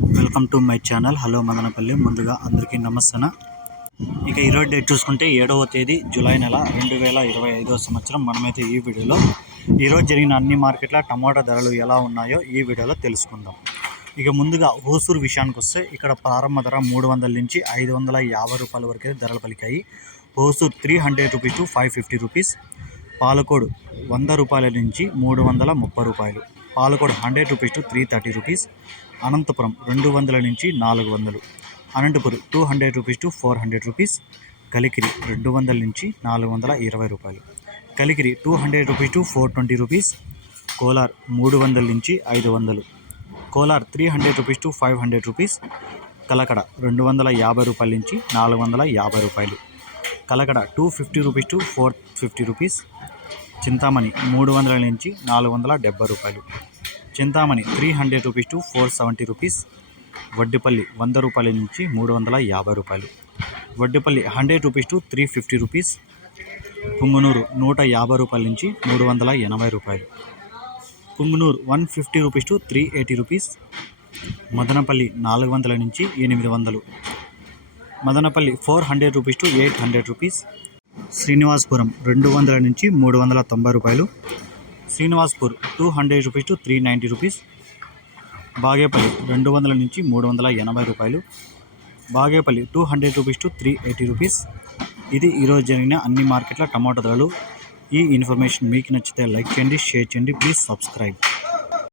Welcome to my channel. Hello Madanapalle. ముందుగా అందరికీ నమస్తే ఇక ఈరోజు డేట్ చూసుకుంటే ఏడవ తేదీ జూలై నెల రెండు వేల ఇరవై ఐదవ సంవత్సరం. మనమైతే ఈ వీడియోలో ఈరోజు జరిగిన అన్ని మార్కెట్ల టమాటా ధరలు ఎలా ఉన్నాయో ఈ వీడియోలో తెలుసుకుందాం. ఇక ముందుగా హోసూరు విషయానికి వస్తే ఇక్కడ ప్రారంభ ధర మూడు వందల నుంచి ఐదు వందల యాభై రూపాయల వరకు అయితే ధరలు పలికాయి. Hosur three hundred rupees to five fifty rupees. Palakodu వంద రూపాయల నుంచి మూడు వందల ముప్పై రూపాయలు. Palakodu hundred rupees to three thirty rupees Anantapuram రెండు వందల నుంచి నాలుగు వందలు Anantapuram two hundred rupees to four hundred rupees Kalikiri రెండు వందల నుంచి నాలుగు వందల ఇరవై రూపాయలు. Kalikiri two hundred rupees to four twenty rupees Kolar మూడు వందల నుంచి ఐదు వందలు Kolar three hundred rupees to five hundred rupees Kalakada రెండు వందల యాభై రూపాయల నుంచి నాలుగు వందల యాభై రూపాయలు Kalakada two fifty rupees to four fifty rupees Chintamani మూడు వందల నుంచి నాలుగు వందల డెబ్బై రూపాయలు. Chintamani three hundred rupees to four seventy rupees. Vaddipalli వంద రూపాయల నుంచి మూడు వందల యాభై రూపాయలు. Vaddipalli hundred rupees to three fifty rupees. Punganur నూట యాభై రూపాయల నుంచి మూడు వందల ఎనభై రూపాయలు. Punganur one fifty rupees to three eighty rupees. Madanapalle నాలుగు వందల నుంచి ఎనిమిది వందలు. Madanapalle four hundred rupees to eight hundred rupees. Srinivaspuram రెండు వందల నుంచి మూడు వందల తొంభై రూపాయలు. Srinivaspur two hundred rupees to three ninety rupees. Bagepalli రెండు వందల నుంచి మూడు వందల ఎనభై రూపాయలు. Bagepalli two hundred rupees to three eighty rupees. ఇది ఈరోజు జరిగిన అన్ని మార్కెట్ల టమాటో ధరలు. ఈ ఇన్ఫర్మేషన్ మీకు నచ్చితే లైక్ చేయండి షేర్ చేయండి. Please subscribe.